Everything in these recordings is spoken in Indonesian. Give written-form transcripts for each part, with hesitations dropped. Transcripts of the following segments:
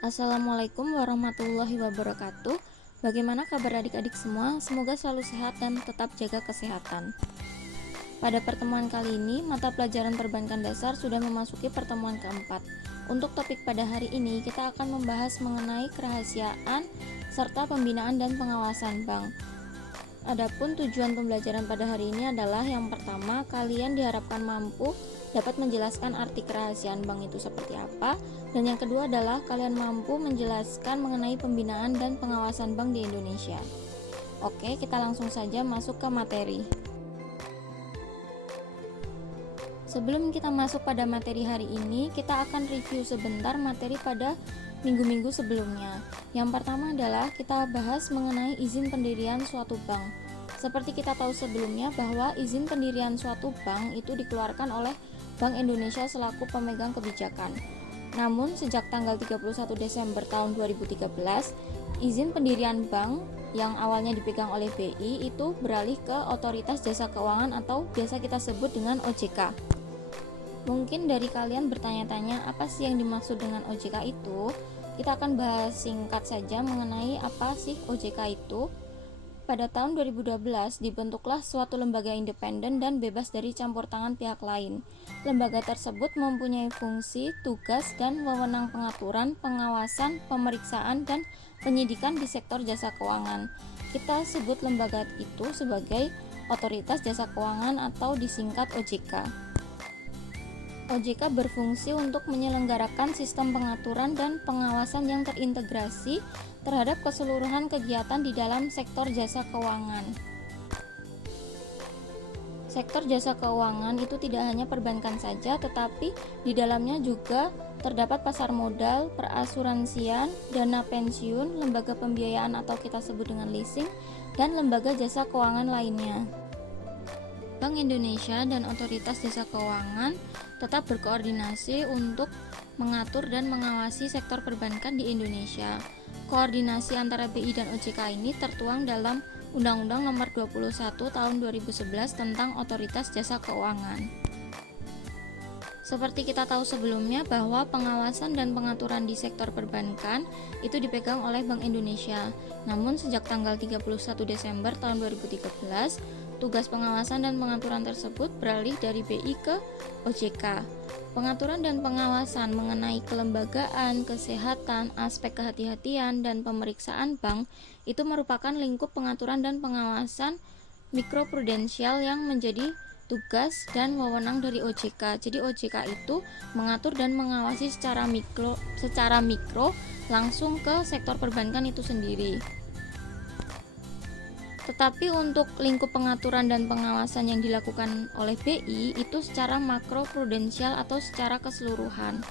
Assalamualaikum warahmatullahi wabarakatuh. Bagaimana kabar adik-adik semua? Semoga selalu sehat dan tetap jaga kesehatan. Pada pertemuan kali ini, mata pelajaran perbankan dasar sudah memasuki pertemuan keempat. Untuk topik pada hari ini, kita akan membahas mengenai kerahasiaan serta pembinaan dan pengawasan bank. Adapun tujuan pembelajaran pada hari ini adalah yang pertama, kalian diharapkan mampu dapat menjelaskan arti kerahasiaan bank itu seperti apa, dan yang kedua adalah kalian mampu menjelaskan mengenai pembinaan dan pengawasan bank di Indonesia. Oke, kita langsung saja masuk ke materi. Sebelum kita masuk pada materi hari ini, kita akan review sebentar materi pada minggu-minggu sebelumnya. Yang pertama adalah kita bahas mengenai izin pendirian suatu bank. Seperti kita tahu sebelumnya bahwa izin pendirian suatu bank itu dikeluarkan oleh Bank Indonesia selaku pemegang kebijakan. Namun sejak tanggal 31 Desember tahun 2013, izin pendirian bank yang awalnya dipegang oleh BI itu beralih ke Otoritas Jasa Keuangan atau biasa kita sebut dengan OJK. Mungkin dari kalian bertanya-tanya apa sih yang dimaksud dengan OJK itu? Kita akan bahas singkat saja mengenai apa sih OJK itu. Pada tahun 2012 dibentuklah suatu lembaga independen dan bebas dari campur tangan pihak lain. Lembaga tersebut mempunyai fungsi, tugas, dan wewenang pengaturan, pengawasan, pemeriksaan, dan penyidikan di sektor jasa keuangan. Kita sebut lembaga itu sebagai Otoritas Jasa Keuangan atau disingkat OJK. OJK berfungsi untuk menyelenggarakan sistem pengaturan dan pengawasan yang terintegrasi terhadap keseluruhan kegiatan di dalam sektor jasa keuangan. Sektor jasa keuangan itu tidak hanya perbankan saja, tetapi di dalamnya juga terdapat pasar modal, perasuransian, dana pensiun, lembaga pembiayaan atau kita sebut dengan leasing, dan lembaga jasa keuangan lainnya. Bank Indonesia dan Otoritas Jasa Keuangan tetap berkoordinasi untuk mengatur dan mengawasi sektor perbankan di Indonesia. Koordinasi antara BI dan OJK ini tertuang dalam Undang-Undang Nomor 21 Tahun 2011 tentang Otoritas Jasa Keuangan. Seperti kita tahu sebelumnya bahwa pengawasan dan pengaturan di sektor perbankan itu dipegang oleh Bank Indonesia. Namun sejak tanggal 31 Desember tahun 2013, tugas pengawasan dan pengaturan tersebut beralih dari BI ke OJK. Pengaturan dan pengawasan mengenai kelembagaan, kesehatan, aspek kehati-hatian, dan pemeriksaan bank itu merupakan lingkup pengaturan dan pengawasan mikroprudensial yang menjadi tugas dan wewenang dari OJK. Jadi OJK itu mengatur dan mengawasi secara mikro langsung ke sektor perbankan itu sendiri. Tetapi untuk lingkup pengaturan dan pengawasan yang dilakukan oleh BI itu secara makroprudensial atau secara keseluruhan.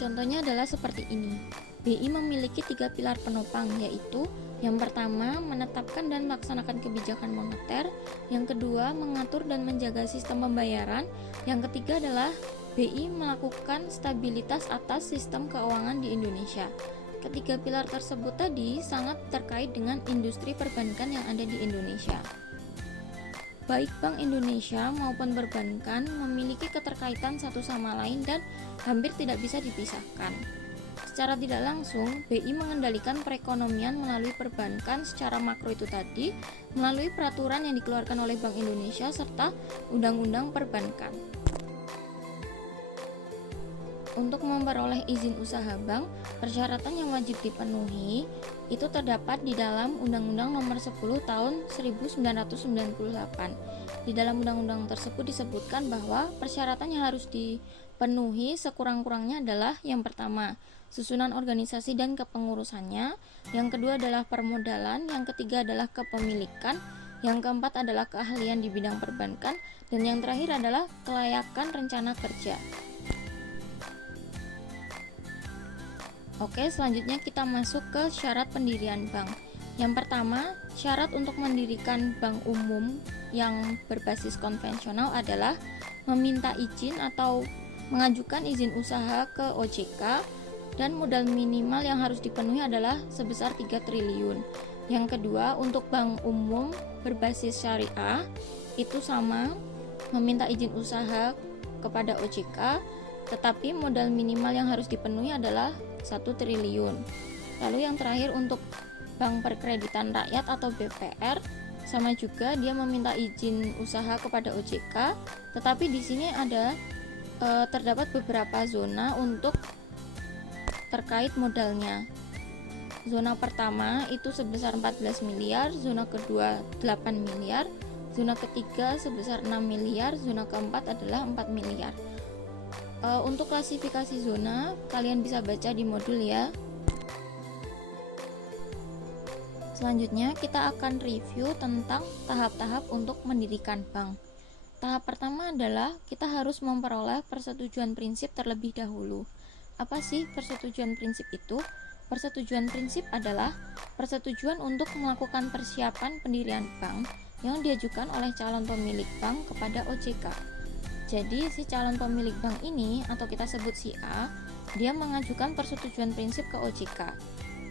Contohnya adalah seperti ini. BI memiliki 3 pilar penopang, yaitu yang pertama, menetapkan dan melaksanakan kebijakan moneter. Yang kedua, mengatur dan menjaga sistem pembayaran. Yang ketiga adalah BI melakukan stabilitas atas sistem keuangan di Indonesia. Ketiga pilar tersebut tadi sangat terkait dengan industri perbankan yang ada di Indonesia. Baik Bank Indonesia maupun perbankan memiliki keterkaitan satu sama lain dan hampir tidak bisa dipisahkan. Secara tidak langsung, BI mengendalikan perekonomian melalui perbankan secara makro itu tadi, melalui peraturan yang dikeluarkan oleh Bank Indonesia serta Undang-Undang Perbankan. Untuk memperoleh izin usaha bank, persyaratan yang wajib dipenuhi itu terdapat di dalam Undang-Undang Nomor 10 Tahun 1998. Di dalam undang-undang tersebut disebutkan bahwa persyaratan yang harus dipenuhi sekurang-kurangnya adalah yang pertama, susunan organisasi dan kepengurusannya, yang kedua adalah permodalan, yang ketiga adalah kepemilikan, yang keempat adalah keahlian di bidang perbankan, dan yang terakhir adalah kelayakan rencana kerja. Oke, selanjutnya kita masuk ke syarat pendirian bank. Yang pertama, syarat untuk mendirikan bank umum yang berbasis konvensional adalah meminta izin atau mengajukan izin usaha ke OJK, dan modal minimal yang harus dipenuhi adalah sebesar 3 triliun. Yang kedua, untuk bank umum berbasis syariah itu sama, meminta izin usaha kepada OJK tetapi modal minimal yang harus dipenuhi adalah 1 triliun. Lalu yang terakhir untuk Bank Perkreditan Rakyat atau BPR, sama juga dia meminta izin usaha kepada OJK, tetapi di sini ada terdapat beberapa zona untuk terkait modalnya. Zona pertama itu sebesar 14 miliar, zona kedua 8 miliar, zona ketiga sebesar 6 miliar, zona keempat adalah 4 miliar. Untuk klasifikasi zona kalian bisa baca di modul ya. Selanjutnya kita akan review tentang tahap-tahap untuk mendirikan bank. Tahap pertama adalah kita harus memperoleh persetujuan prinsip terlebih dahulu. Apa sih persetujuan prinsip itu? Persetujuan prinsip adalah persetujuan untuk melakukan persiapan pendirian bank yang diajukan oleh calon pemilik bank kepada OJK. Jadi si calon pemilik bank ini atau kita sebut si A, dia mengajukan persetujuan prinsip ke OJK.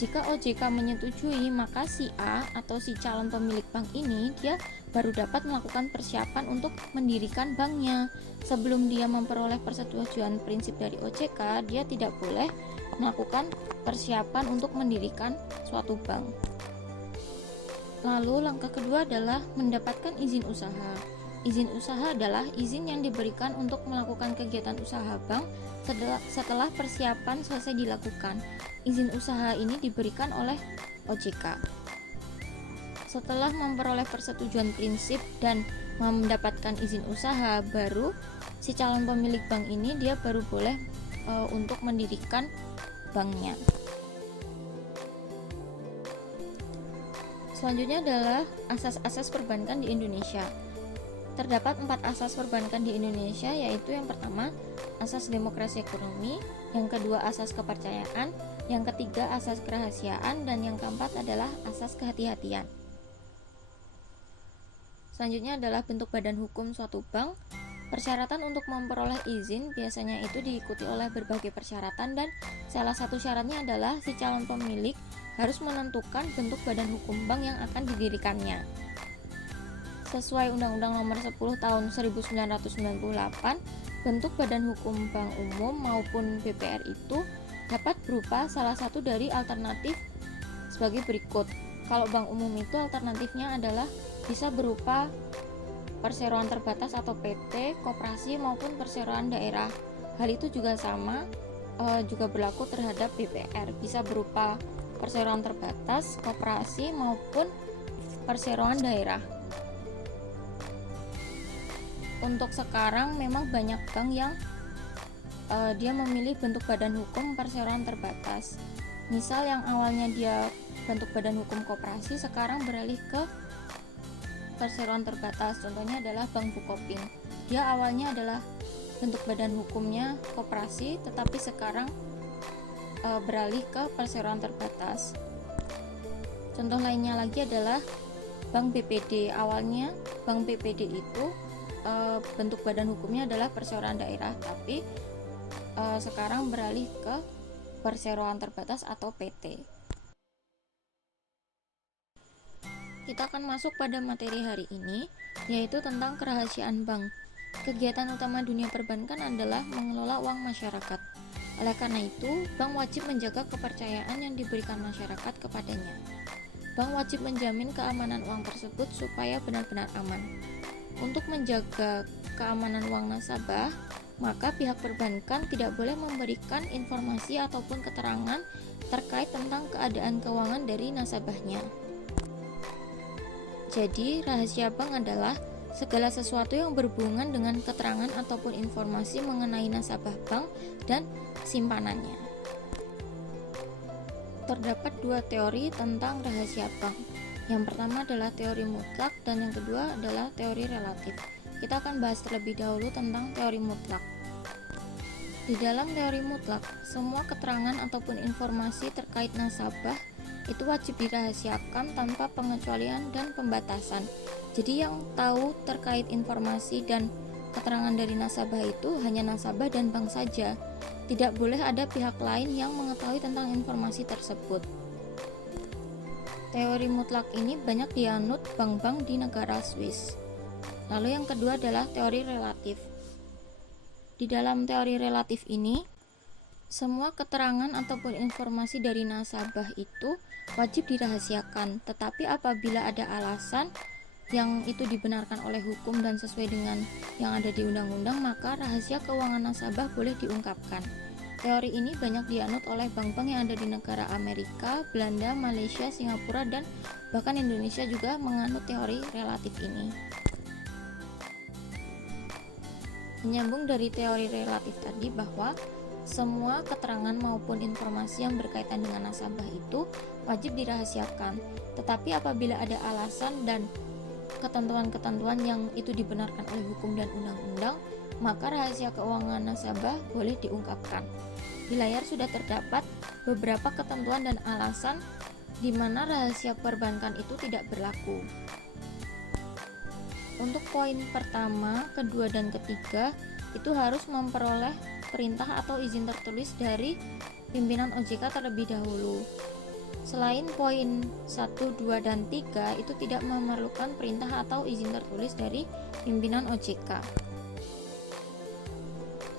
Jika OJK menyetujui, maka si A atau si calon pemilik bank ini dia baru dapat melakukan persiapan untuk mendirikan banknya. Sebelum dia memperoleh persetujuan prinsip dari OJK, dia tidak boleh melakukan persiapan untuk mendirikan suatu bank. Lalu langkah kedua adalah mendapatkan izin usaha. Izin usaha adalah izin yang diberikan untuk melakukan kegiatan usaha bank setelah persiapan selesai dilakukan. Izin usaha ini diberikan oleh OJK. Setelah memperoleh persetujuan prinsip dan mendapatkan izin usaha, baru si calon pemilik bank ini dia baru boleh untuk mendirikan banknya. Selanjutnya adalah asas-asas perbankan di Indonesia. Terdapat 4 asas perbankan di Indonesia, yaitu yang pertama asas demokrasi ekonomi, yang kedua asas kepercayaan, yang ketiga asas kerahasiaan, dan yang keempat adalah asas kehati-hatian. Selanjutnya adalah bentuk badan hukum suatu bank. Persyaratan untuk memperoleh izin biasanya itu diikuti oleh berbagai persyaratan, dan salah satu syaratnya adalah si calon pemilik harus menentukan bentuk badan hukum bank yang akan didirikannya. Sesuai Undang-Undang Nomor 10 Tahun 1998, bentuk badan hukum bank umum maupun BPR itu dapat berupa salah satu dari alternatif sebagai berikut. Kalau bank umum itu alternatifnya adalah bisa berupa perseroan terbatas atau PT, koperasi maupun perseroan daerah. Hal itu juga sama, juga berlaku terhadap BPR, bisa berupa perseroan terbatas, koperasi maupun perseroan daerah. Untuk sekarang memang banyak bank yang dia memilih bentuk badan hukum perseroan terbatas. Misal yang awalnya dia bentuk badan hukum koperasi, sekarang beralih ke perseroan terbatas. Contohnya adalah Bank Bukopin. Dia awalnya adalah bentuk badan hukumnya koperasi, tetapi sekarang beralih ke perseroan terbatas. Contoh lainnya lagi adalah Bank BPD. Awalnya Bank BPD itu bentuk badan hukumnya adalah perseroan daerah, tapi sekarang beralih ke perseroan terbatas atau PT. Kita akan masuk pada materi hari ini, yaitu tentang kerahasiaan bank. Kegiatan utama dunia perbankan adalah mengelola uang masyarakat. Oleh karena itu, bank wajib menjaga kepercayaan yang diberikan masyarakat kepadanya. Bank wajib menjamin keamanan uang tersebut supaya benar-benar aman. Untuk menjaga keamanan uang nasabah, maka pihak perbankan tidak boleh memberikan informasi ataupun keterangan terkait tentang keadaan keuangan dari nasabahnya. Jadi, rahasia bank adalah segala sesuatu yang berhubungan dengan keterangan ataupun informasi mengenai nasabah bank dan simpanannya. Terdapat 2 teori tentang rahasia bank. Yang pertama adalah teori mutlak dan yang kedua adalah teori relatif. Kita akan bahas terlebih dahulu tentang teori mutlak. Di dalam teori mutlak, semua keterangan ataupun informasi terkait nasabah itu wajib dirahasiakan tanpa pengecualian dan pembatasan. Jadi yang tahu terkait informasi dan keterangan dari nasabah itu hanya nasabah dan bank saja. Tidak boleh ada pihak lain yang mengetahui tentang informasi tersebut. Teori mutlak ini banyak dianut bank-bank di negara Swiss. Lalu yang kedua adalah teori relatif. Di dalam teori relatif ini, semua keterangan ataupun informasi dari nasabah itu wajib dirahasiakan, tetapi apabila ada alasan yang itu dibenarkan oleh hukum dan sesuai dengan yang ada di undang-undang, maka rahasia keuangan nasabah boleh diungkapkan. Teori ini banyak dianut oleh bank-bank yang ada di negara Amerika, Belanda, Malaysia, Singapura, dan bahkan Indonesia juga menganut teori relatif ini. Menyambung dari teori relatif tadi bahwa semua keterangan maupun informasi yang berkaitan dengan nasabah itu wajib dirahasiakan, tetapi apabila ada alasan dan ketentuan-ketentuan yang itu dibenarkan oleh hukum dan undang-undang, maka rahasia keuangan nasabah boleh diungkapkan. Di layar sudah terdapat beberapa ketentuan dan alasan di mana rahasia perbankan itu tidak berlaku. Untuk poin pertama, kedua, dan ketiga itu harus memperoleh perintah atau izin tertulis dari pimpinan OJK terlebih dahulu. Selain poin 1, 2, dan 3 itu tidak memerlukan perintah atau izin tertulis dari pimpinan OJK.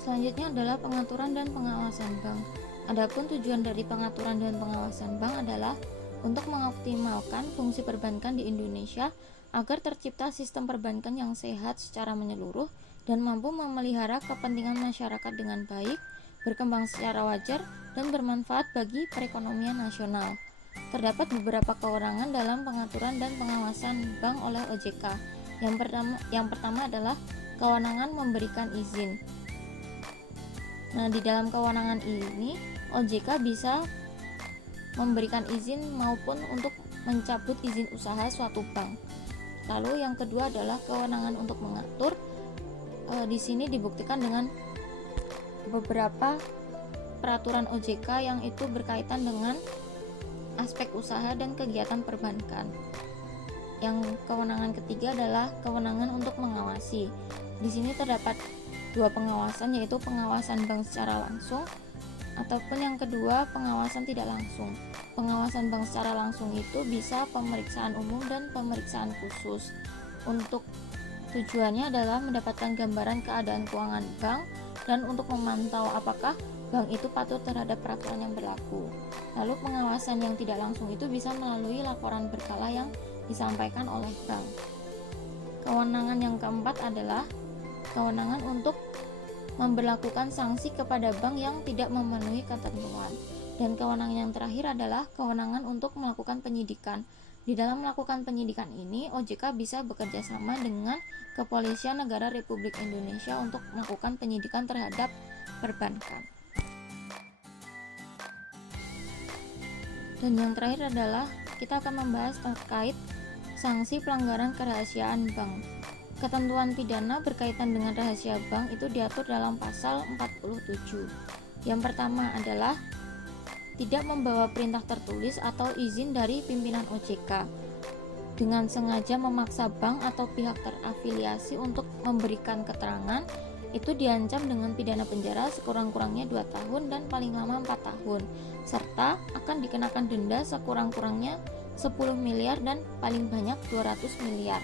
Selanjutnya adalah pengaturan dan pengawasan bank. Adapun tujuan dari pengaturan dan pengawasan bank adalah untuk mengoptimalkan fungsi perbankan di Indonesia agar tercipta sistem perbankan yang sehat secara menyeluruh dan mampu memelihara kepentingan masyarakat dengan baik, berkembang secara wajar, dan bermanfaat bagi perekonomian nasional. Terdapat beberapa kewenangan dalam pengaturan dan pengawasan bank oleh OJK. Yang pertama adalah kewenangan memberikan izin. Nah, di dalam kewenangan ini, OJK bisa memberikan izin maupun untuk mencabut izin usaha suatu bank. Lalu yang kedua adalah kewenangan untuk mengatur. Di sini dibuktikan dengan beberapa peraturan OJK yang itu berkaitan dengan aspek usaha dan kegiatan perbankan. Yang kewenangan ketiga adalah kewenangan untuk mengawasi. Di sini terdapat dua pengawasan, yaitu pengawasan bank secara langsung ataupun yang kedua pengawasan tidak langsung. Pengawasan bank secara langsung itu bisa pemeriksaan umum dan pemeriksaan khusus. Untuk tujuannya adalah mendapatkan gambaran keadaan keuangan bank dan untuk memantau apakah bank itu patuh terhadap peraturan yang berlaku. Lalu pengawasan yang tidak langsung itu bisa melalui laporan berkala yang disampaikan oleh bank. Kewenangan yang keempat adalah kewenangan untuk memberlakukan sanksi kepada bank yang tidak memenuhi ketentuan. Dan kewenangan yang terakhir adalah kewenangan untuk melakukan penyidikan. Di dalam melakukan penyidikan ini, OJK bisa bekerja sama dengan Kepolisian Negara Republik Indonesia untuk melakukan penyidikan terhadap perbankan. Dan yang terakhir adalah kita akan membahas terkait sanksi pelanggaran kerahasiaan bank. Ketentuan pidana berkaitan dengan rahasia bank itu diatur dalam pasal 47. Yang pertama adalah tidak membawa perintah tertulis atau izin dari pimpinan OJK dengan sengaja memaksa bank atau pihak terafiliasi untuk memberikan keterangan, itu diancam dengan pidana penjara sekurang-kurangnya 2 tahun dan paling lama 4 tahun, serta akan dikenakan denda sekurang-kurangnya 10 miliar dan paling banyak 200 miliar.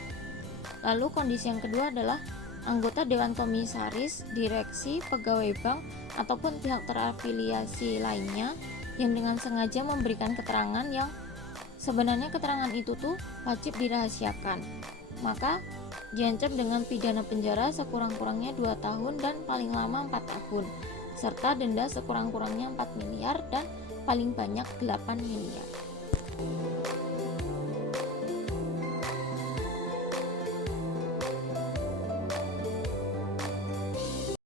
Lalu kondisi yang kedua adalah anggota Dewan Komisaris, direksi, pegawai bank, ataupun pihak terafiliasi lainnya yang dengan sengaja memberikan keterangan yang sebenarnya keterangan itu tuh wajib dirahasiakan, maka diancam dengan pidana penjara sekurang-kurangnya 2 tahun dan paling lama 4 tahun, serta denda sekurang-kurangnya 4 miliar dan paling banyak 8 miliar.